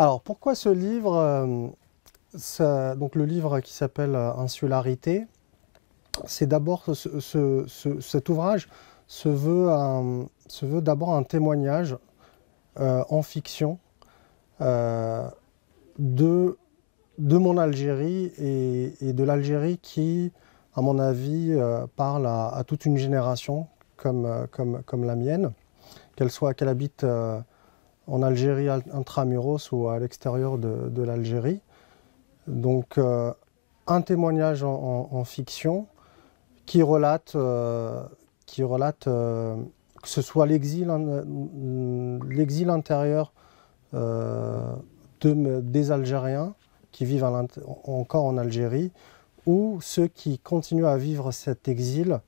Alors, pourquoi ce livre donc le livre qui s'appelle Insularité, c'est d'abord cet ouvrage se veut d'abord un témoignage en fiction euh, de, de mon Algérie et de l'Algérie qui, à mon avis, parle à toute une génération comme la mienne, qu'elle habite en Algérie intramuros ou à l'extérieur de l'Algérie. Donc, un témoignage en fiction qui relate que ce soit l'exil intérieur des Algériens qui vivent encore en Algérie, ou ceux qui continuent à vivre cet exil,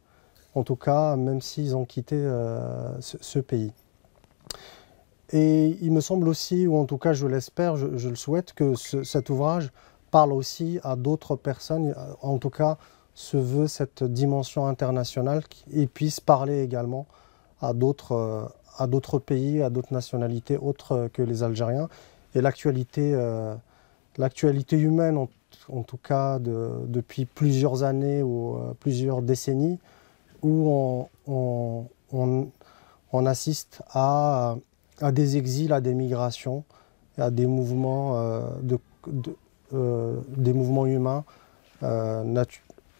en tout cas même s'ils ont quitté ce pays. Et il me semble aussi, ou en tout cas je l'espère, je le souhaite, que cet ouvrage parle aussi à d'autres personnes, en tout cas se veut cette dimension internationale et puisse parler également à d'autres pays, à d'autres nationalités autres que les Algériens. Et l'actualité humaine, en tout cas depuis plusieurs années ou plusieurs décennies, où on assiste à des exils, à des migrations, à des mouvements, des mouvements humains.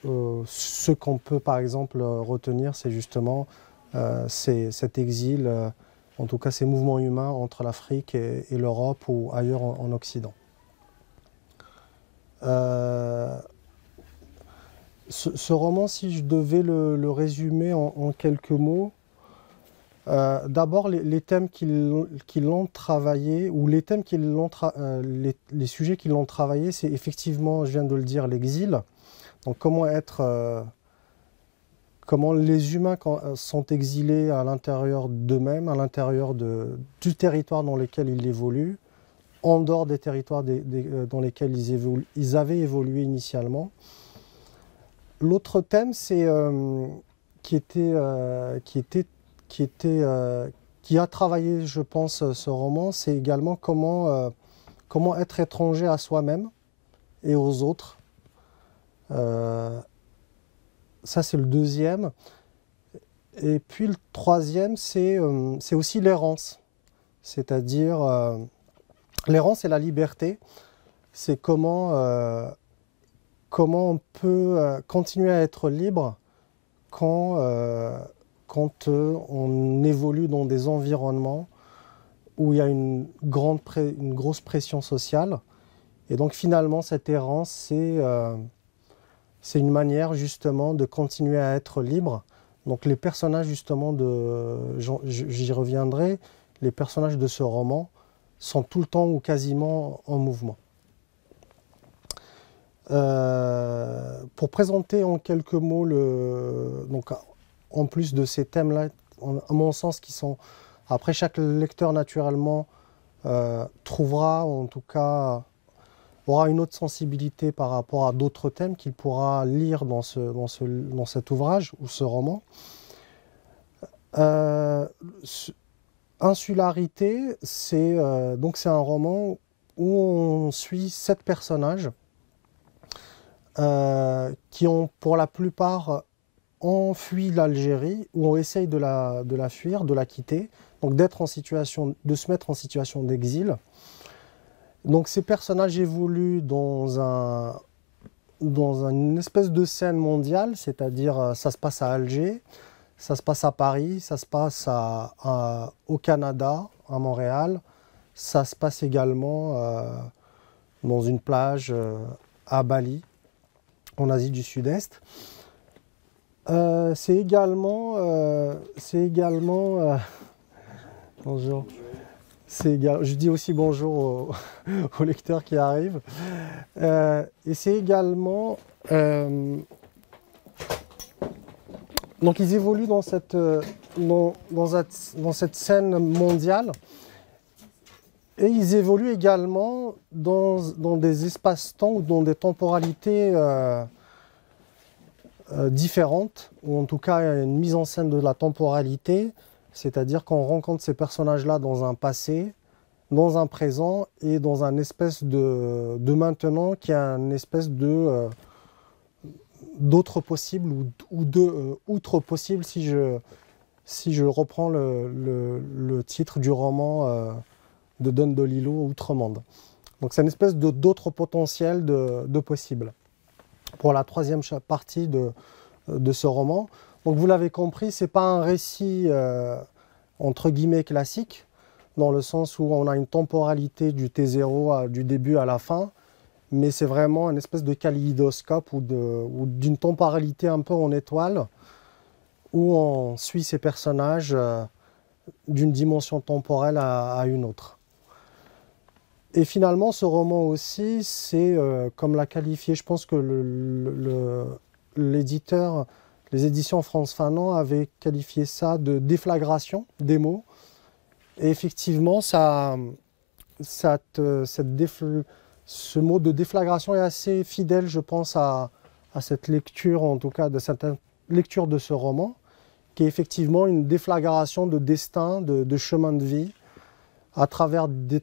Ce qu'on peut par exemple retenir, c'est justement cet exil, en tout cas ces mouvements humains entre l'Afrique et l'Europe ou ailleurs en Occident. Ce roman, si je devais le résumer en quelques mots, d'abord les thèmes qui l'ont travaillé, ou les thèmes les sujets qui l'ont travaillé, c'est effectivement, je viens de le dire, l'exil. Donc comment les humains sont exilés à l'intérieur d'eux-mêmes, à l'intérieur du territoire dans lequel ils évoluent, en dehors des territoires dans lesquels ils avaient évolué initialement. L'autre thème, c'est qui a travaillé, je pense, ce roman, c'est également comment être étranger à soi-même et aux autres. Ça, c'est le deuxième. Et puis le troisième, c'est aussi l'errance. C'est-à-dire, l'errance et la liberté. C'est comment on peut continuer à être libre quand on évolue dans des environnements où il y a une grosse pression sociale. Et donc finalement, cette errance, c'est une manière justement de continuer à être libre. Donc les personnages justement j'y reviendrai, les personnages de ce roman sont tout le temps ou quasiment en mouvement. Pour présenter en quelques mots, donc, en plus de ces thèmes-là, à mon sens, qui sont... Après, chaque lecteur, naturellement, trouvera, ou en tout cas, aura une autre sensibilité par rapport à d'autres thèmes qu'il pourra lire dans cet ouvrage ou ce roman. Insularité, c'est un roman où on suit 7 personnages qui ont pour la plupart enfui l'Algérie, ou on essaye de la fuir, de la quitter, donc de se mettre en situation d'exil. Donc ces personnages évoluent dans une espèce de scène mondiale, c'est-à-dire ça se passe à Alger, ça se passe à Paris, ça se passe au Canada, à Montréal, ça se passe également dans une plage à Bali, en Asie du Sud-Est. C'est également bonjour. Je dis aussi bonjour aux lecteurs qui arrivent. Et c'est également donc ils évoluent dans cette scène mondiale, et ils évoluent également dans des espaces-temps ou dans des temporalités différentes, ou en tout cas une mise en scène de la temporalité, c'est-à-dire qu'on rencontre ces personnages-là dans un passé dans un présent et dans un espèce de maintenant qui est un espèce de d'autre possible ou de outre possible si je reprends le titre du roman de Don DeLillo, Outremonde. Donc c'est une espèce d'autre potentiel de possible pour la troisième partie de ce roman. Donc vous l'avez compris, ce n'est pas un récit entre guillemets classique, dans le sens où on a une temporalité du T0 du début à la fin, mais c'est vraiment une espèce de kaléidoscope ou d'une temporalité un peu en étoile, où on suit ces personnages d'une dimension temporelle à une autre. Et finalement, ce roman aussi, c'est, comme l'a qualifié, je pense que l'éditeur, les éditions Frantz Fanon avaient qualifié ça de déflagration des mots. Et effectivement, ce mot de déflagration est assez fidèle, je pense, à cette lecture, en tout cas, de cette lecture de ce roman, qui est effectivement une déflagration de destin, de chemin de vie, à travers les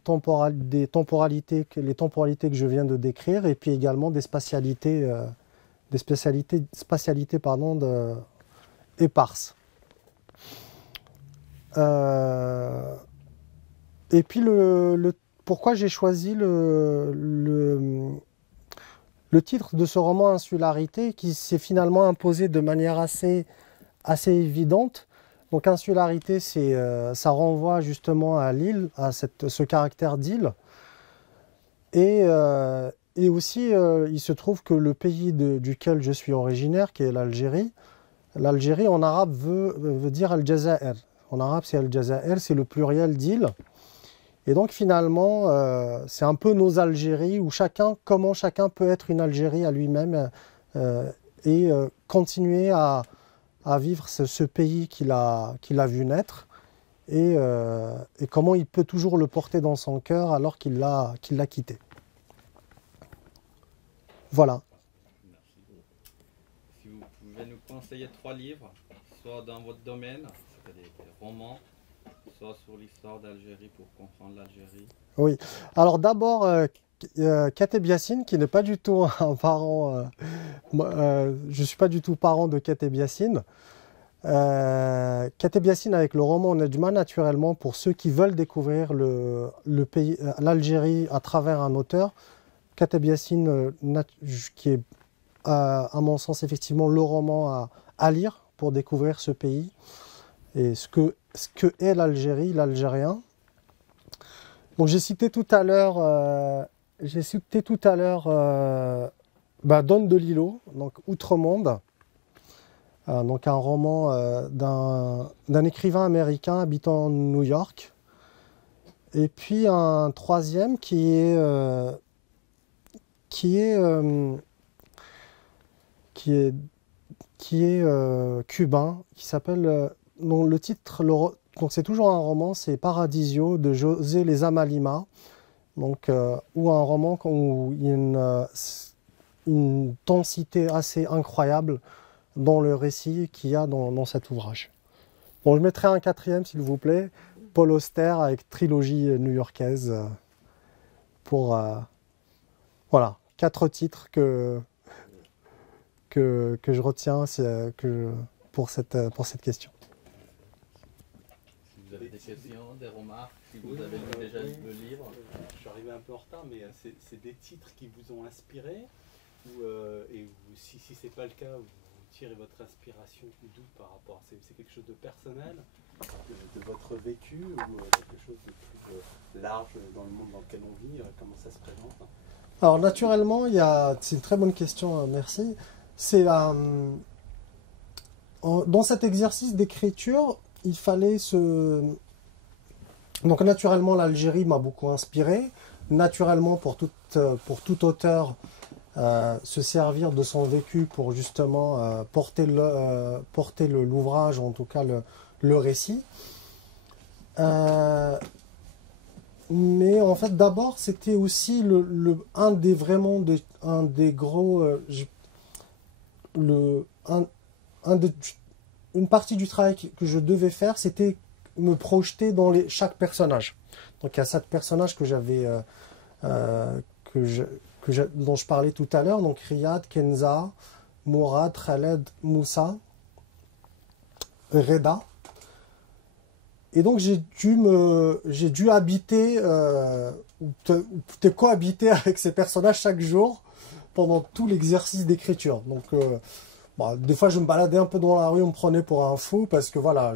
temporalités que je viens de décrire, et puis également des spatialités éparses. Et puis pourquoi j'ai choisi le titre de ce roman Insularité, qui s'est finalement imposé de manière assez évidente. Donc insularité, ça renvoie justement à l'île, à ce caractère d'île. Et aussi, il se trouve que le pays duquel je suis originaire, qui est l'Algérie en arabe veut dire Al-Jazair. En arabe, c'est Al-Jazair, c'est le pluriel d'île. Et donc finalement, c'est un peu nos Algéries, où comment chacun peut être une Algérie à lui-même et continuer à vivre ce pays qu'il a vu naître et comment il peut toujours le porter dans son cœur alors qu'il l'a quitté. Voilà. Merci beaucoup. Si vous pouvez nous conseiller 3 livres, soit dans votre domaine, c'est-à-dire des romans, soit sur l'histoire d'Algérie pour comprendre l'Algérie. Oui. Alors d'abord, Kateb Yassine, qui n'est pas du tout un parent, je ne suis pas du tout parent de Kateb Yassine. Kateb Yassine avec le roman Nedjma, naturellement, pour ceux qui veulent découvrir l'Algérie à travers un auteur. Kateb Yassine, qui est, à mon sens, effectivement, le roman à lire pour découvrir ce pays et ce que est l'Algérie, l'Algérien. Donc j'ai cité tout à l'heure Don DeLillo, donc Outremonde. Donc un roman d'un écrivain américain habitant New York. Et puis un troisième qui est cubain, qui s'appelle, dont le titre, donc c'est toujours un roman, c'est Paradisio de José Lezama Lima, donc, ou un roman où il y a une densité assez incroyable dans le récit qu'il y a dans cet ouvrage. Bon, je mettrai un quatrième, s'il vous plaît, Paul Auster avec Trilogie new-yorkaise, pour voilà, 4 titres que je retiens pour cette question. Si vous avez des questions, des remarques, si vous avez déjà lu le livre. Je suis arrivé un peu en retard, mais c'est des titres qui vous ont inspiré si ce n'est pas le cas, vous tirez votre inspiration d'où par rapport à c'est quelque chose de personnel, de votre vécu ou quelque chose de plus large dans le monde dans lequel on vit, comment ça se présente? Alors naturellement, c'est une très bonne question, merci. C'est dans cet exercice d'écriture, il fallait donc naturellement, l'Algérie m'a beaucoup inspiré. Naturellement, pour tout auteur, se servir de son vécu pour justement porter l'ouvrage, en tout cas le récit. Mais en fait, d'abord, c'était aussi une partie du travail que je devais faire, c'était me projeter dans chaque personnage. Donc il y a 7 personnages que j'avais, dont je parlais tout à l'heure, donc Riyad, Kenza, Mourad, Khaled, Moussa, Reda. Et donc j'ai dû habiter, ou peut-être cohabiter avec ces personnages chaque jour pendant tout l'exercice d'écriture. Donc bon, des fois je me baladais un peu dans la rue, on me prenait pour un fou parce que voilà,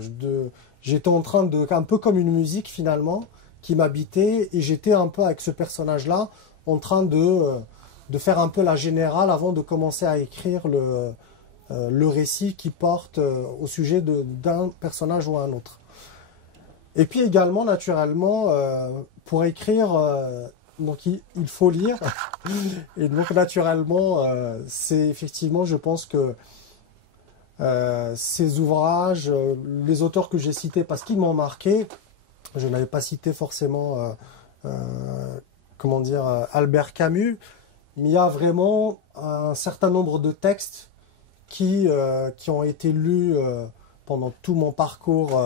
j'étais en train de, un peu comme une musique finalement, qui m'habitait, et j'étais un peu avec ce personnage-là en train de faire un peu la générale avant de commencer à écrire le récit qui porte au sujet d'un personnage ou un autre. Et puis également, naturellement, pour écrire, donc il faut lire. Et donc naturellement, c'est effectivement, je pense que ces ouvrages, les auteurs que j'ai cités, parce qu'ils m'ont marqué, je n'avais pas cité forcément, comment dire, Albert Camus, mais il y a vraiment un certain nombre de textes qui ont été lus pendant tout mon parcours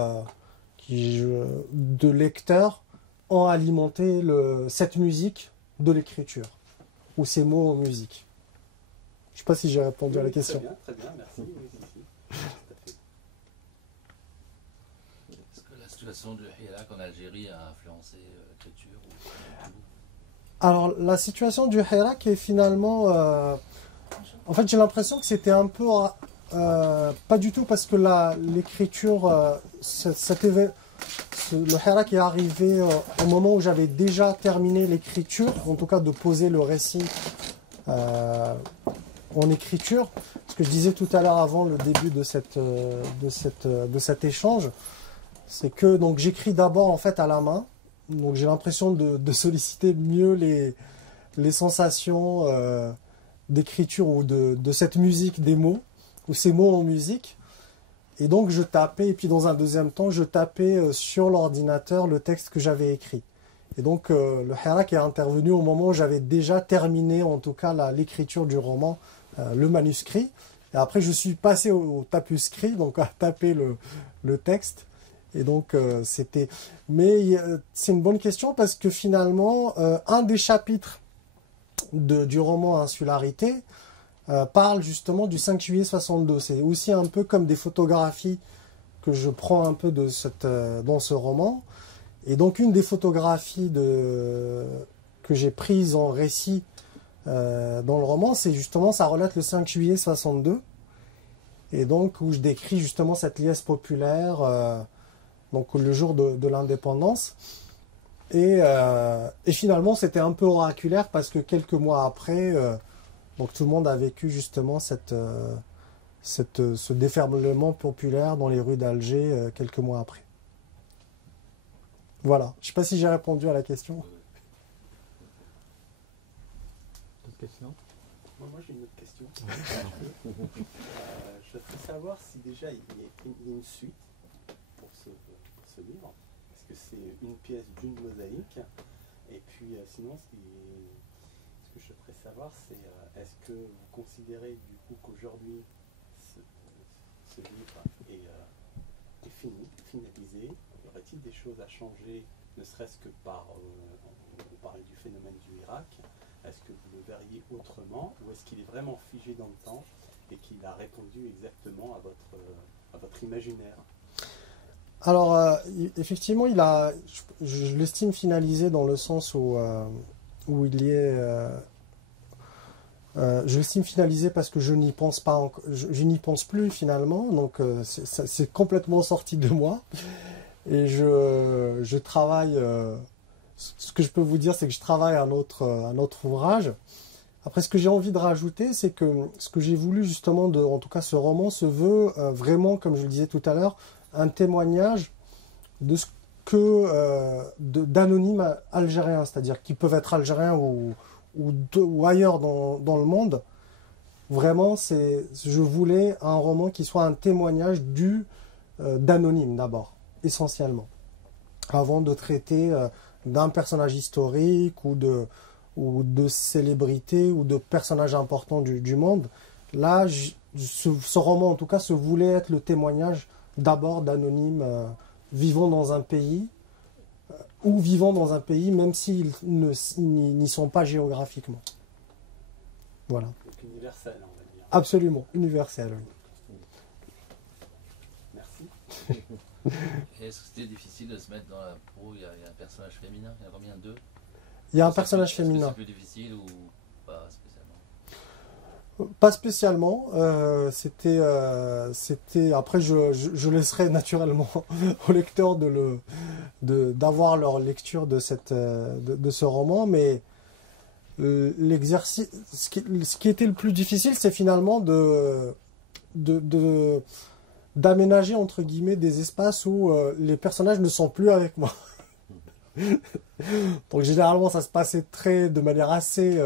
de lecteur, ont alimenté cette musique de l'écriture, ou ces mots en musique. Je ne sais pas si j'ai répondu à la question. Très bien, merci. Oui, si. Tout à fait. Est-ce que la situation du Hirak en Algérie a influencé l'écriture ou... Alors, la situation du Hirak est finalement... en fait, j'ai l'impression que c'était un peu... pas du tout, parce que l'écriture... le Hirak est arrivé au moment où j'avais déjà terminé l'écriture, en tout cas de poser le récit en écriture. Ce que je disais tout à l'heure avant le début de cet échange, c'est que donc j'écris d'abord en fait à la main. Donc j'ai l'impression de solliciter mieux les sensations d'écriture ou de cette musique des mots, ou ces mots en musique. Et donc je tapais, et puis dans un deuxième temps, je tapais sur l'ordinateur le texte que j'avais écrit. Et donc le Hirak est intervenu au moment où j'avais déjà terminé, en tout cas, l'écriture du roman, le manuscrit. Et après je suis passé au tapuscrit, donc à taper le texte. Et donc c'était... Mais c'est une bonne question, parce que finalement, un des chapitres du roman Insularité parle justement du 5 juillet 62. C'est aussi un peu comme des photographies que je prends un peu dans ce roman. Et donc une des photographies que j'ai prises en récit dans le roman, c'est justement, ça relate le 5 juillet 62. Et donc où je décris justement cette liesse populaire, donc le jour de l'indépendance. Et finalement, c'était un peu oraculaire, parce que quelques mois après, donc tout le monde a vécu justement ce déferlement populaire dans les rues d'Alger quelques mois après. Voilà. Je ne sais pas si j'ai répondu à la question. D'autres questions? Moi j'ai une autre question. Je voudrais savoir si déjà il y a une suite pour ce livre. Est-ce que c'est une pièce d'une mosaïque? Et puis sinon, ce que je voudrais savoir, c'est est-ce que vous considérez du coup qu'aujourd'hui ce livre est fini, finalisé? Y aurait-il des choses à changer, ne serait-ce que on parlait du phénomène du Hirak? Est-ce que vous le verriez autrement, ou est-ce qu'il est vraiment figé dans le temps et qu'il a répondu exactement à votre imaginaire? Alors, effectivement, je l'estime finalisé dans le sens où il y est... je l'estime finalisé parce que je n'y pense pas, je n'y pense plus finalement, donc c'est complètement sorti de moi. Et je travaille... ce que je peux vous dire, c'est que je travaille un autre ouvrage. Après, ce que j'ai envie de rajouter, c'est que ce que j'ai voulu justement, en tout cas ce roman, se veut vraiment, comme je le disais tout à l'heure, un témoignage de ce que d'anonymes algériens, c'est-à-dire qui peuvent être algériens ou ailleurs dans le monde. Vraiment, je voulais un roman qui soit un témoignage d'anonymes d'abord, essentiellement, avant de traiter d'un personnage historique ou de célébrité ou de personnage important du monde. Là, ce roman, en tout cas, se voulait être le témoignage d'abord d'anonymes vivant dans un pays ou vivant dans un pays même s'ils n'y sont pas géographiquement. Voilà. Donc universel, on va dire. Absolument, universel. Oui. Merci. Est-ce que c'était difficile de se mettre dans la peau? Il y a un personnage féminin, il y en a combien? Deux? Il y a un personnage Est-ce que féminin. c'est plus difficile ou pas spécialement? Pas spécialement. Après, je laisserai naturellement au lecteur d'avoir leur lecture de ce roman, mais l'exercice, ce qui était le plus difficile, c'est finalement d'aménager entre guillemets des espaces où les personnages ne sont plus avec moi. Donc généralement, ça se passait de manière assez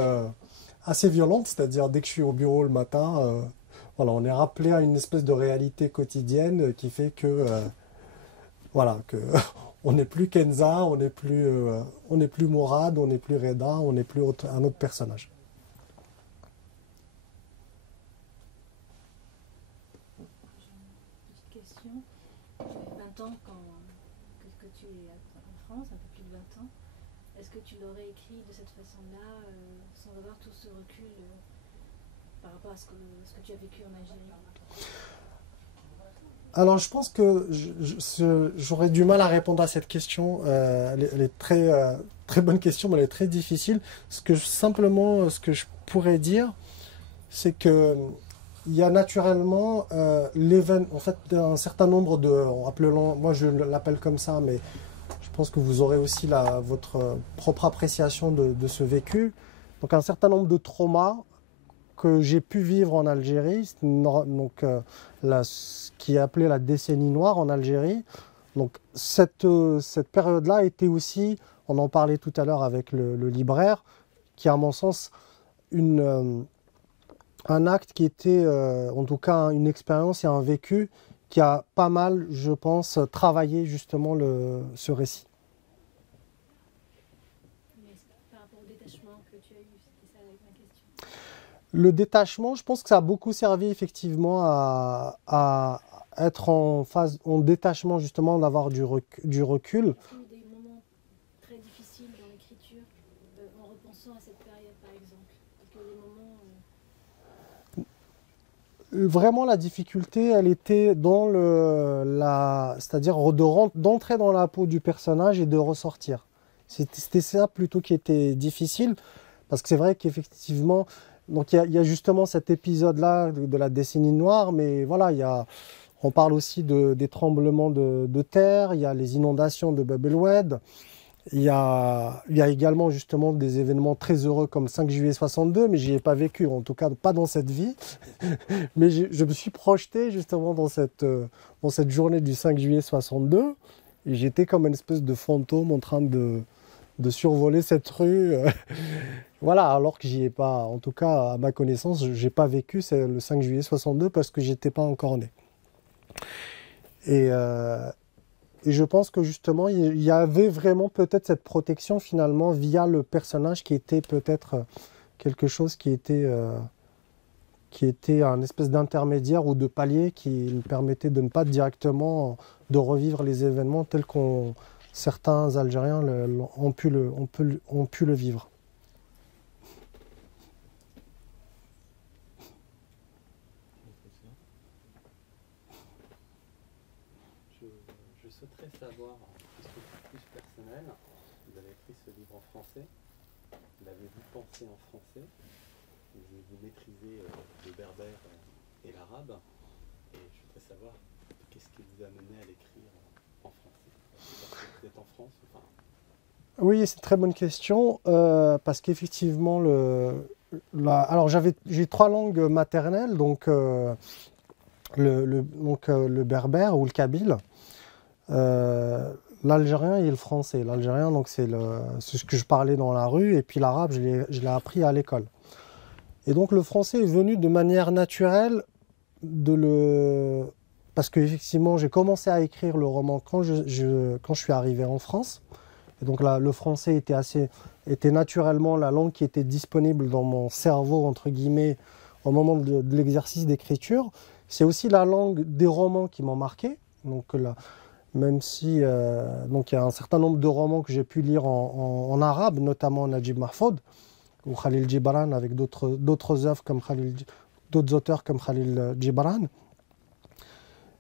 violente, c'est-à-dire dès que je suis au bureau le matin, voilà, on est rappelé à une espèce de réalité quotidienne qui fait que, voilà, que on n'est plus Kenza, on n'est plus Mourad, on n'est plus Reda, on n'est plus un autre personnage. Petite question. Tu avais 20 ans que tu es en France, un peu plus de 20 ans. Est-ce que tu l'aurais écrit de cette façon-là, sans avoir tout ce recul par rapport à ce que tu as vécu en Algérie? Alors, je pense que j'aurais du mal à répondre à cette question. Elle est très bonne question, mais elle est très difficile. Ce que je pourrais dire, c'est que il y a naturellement en fait, un certain nombre moi je l'appelle comme ça, mais je pense que vous aurez aussi votre propre appréciation de ce vécu. Donc, un certain nombre de traumas que j'ai pu vivre en Algérie, donc ce qui est appelé la décennie noire en Algérie. Donc cette période-là était aussi, on en parlait tout à l'heure avec le libraire, qui à mon sens un acte qui était en tout cas une expérience et un vécu qui a pas mal, je pense, travaillé justement ce récit. Par rapport au détachement que tu as eu, c'était ça ma question. Le détachement, je pense que ça a beaucoup servi effectivement à être en détachement, justement, d'avoir du recul. Est-ce qu'il y a eu des moments très difficiles dans l'écriture en repensant à cette période, par exemple? Est-ce qu'il y a des moments... Vraiment, la difficulté, elle était dans c'est-à-dire d'entrer dans la peau du personnage et de ressortir. C'était ça plutôt qui était difficile, parce que c'est vrai qu'effectivement... Donc il y a justement cet épisode-là de la décennie noire, mais voilà, on parle aussi des tremblements de terre, il y a les inondations de Bab el-Oued, il y a également justement des événements très heureux comme 5 juillet 62, mais j'y ai pas vécu, en tout cas pas dans cette vie. Mais je me suis projeté justement dans cette journée du 5 juillet 62, et j'étais comme une espèce de fantôme en train de survoler cette rue. Voilà, alors que j'y ai pas, en tout cas à ma connaissance, j'ai pas vécu le 5 juillet 62 parce que j'étais pas encore né. Et je pense que justement, il y avait vraiment peut-être cette protection finalement via le personnage qui était peut-être quelque chose qui était un espèce d'intermédiaire ou de palier qui me permettait de ne pas directement de revivre les événements tels qu'on certains Algériens ont pu le vivre. Je souhaiterais savoir, plus personnel, vous avez écrit ce livre en français, l'avez-vous pensé en français, vous maîtrisez le berbère et l'arabe, et je voudrais savoir qu'est-ce qui vous a mené à l'écrire en français. Vous êtes en France ou pas? Oui, c'est une très bonne question, parce qu'effectivement, alors j'ai 3 langues maternelles, donc le berbère ou le kabyle, l'algérien et le français. L'algérien, donc c'est ce que je parlais dans la rue, et puis l'arabe, je l'ai appris à l'école. Et donc le français est venu de manière naturelle parce qu'effectivement, j'ai commencé à écrire le roman quand je suis arrivé en France. Et donc là, le français était naturellement la langue qui était disponible dans mon cerveau, entre guillemets, au moment de l'exercice d'écriture. C'est aussi la langue des romans qui m'ont marqué. Donc même si donc il y a un certain nombre de romans que j'ai pu lire en arabe, notamment Najib Mahfoud ou Khalil Gibran, avec d'autres œuvres comme d'autres auteurs comme Khalil Gibran.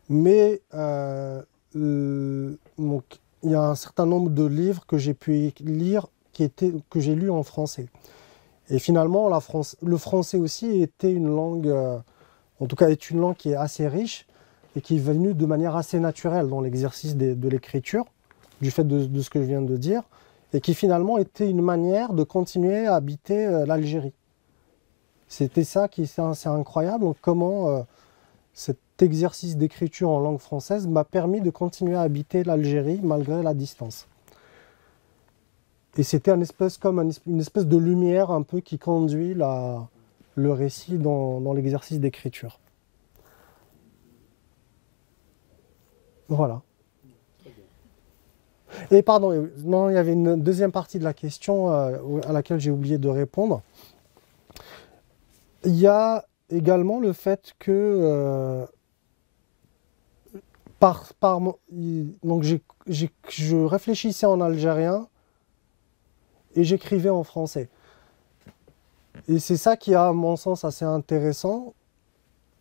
Mais donc, il y a un certain nombre de livres que j'ai pu lire que j'ai lus en français. Et finalement, le français aussi était une langue, en tout cas est une langue qui est assez riche et qui est venue de manière assez naturelle dans l'exercice de l'écriture, du fait de ce que je viens de dire, et qui finalement était une manière de continuer à habiter l'Algérie. C'était ça qui est assez incroyable, donc comment cet exercice d'écriture en langue française m'a permis de continuer à habiter l'Algérie malgré la distance. Et c'était une espèce de lumière un peu qui conduit le récit dans l'exercice d'écriture. Voilà. Et pardon, non, il y avait une deuxième partie de la question à laquelle j'ai oublié de répondre. Il y a également le fait que donc je réfléchissais en algérien et j'écrivais en français. Et c'est ça qui est, à mon sens, assez intéressant,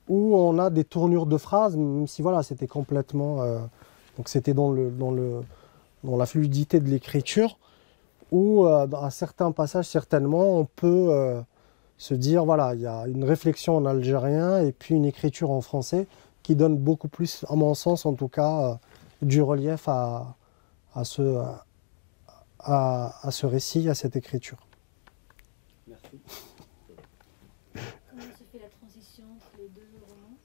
où on a des tournures de phrases, même si voilà, c'était complètement... donc c'était dans la fluidité de l'écriture, où à certains passages, certainement, on peut se dire, voilà, il y a une réflexion en algérien et puis une écriture en français qui donne beaucoup plus, à mon sens en tout cas, du relief à ce récit, à cette écriture. Merci. Comment se fait la transition entre les deux romans?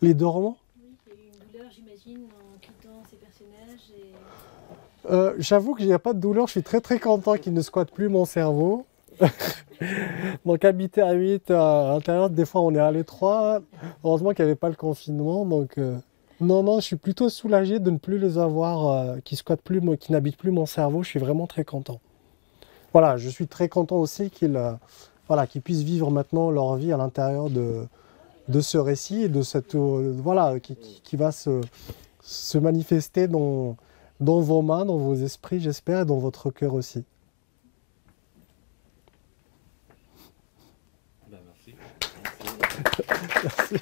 Les deux romans? Oui, il y a eu une douleur, j'imagine, en quittant ces personnages. J'avoue qu'il n'y a pas de douleur, je suis très très content qu'il ne squatte plus mon cerveau. Donc habiter à 8 à l'intérieur, des fois on est à l'étroit. Heureusement qu'il n'y avait pas le confinement. Donc non, je suis plutôt soulagé de ne plus les avoir, qui squattent plus, qui n'habitent plus mon cerveau. Je suis vraiment très content. Voilà, je suis très content aussi qu'ils puissent vivre maintenant leur vie à l'intérieur de ce récit et de cette qui va se manifester dans vos mains, dans vos esprits, j'espère, et dans votre cœur aussi. Ben, merci. Merci.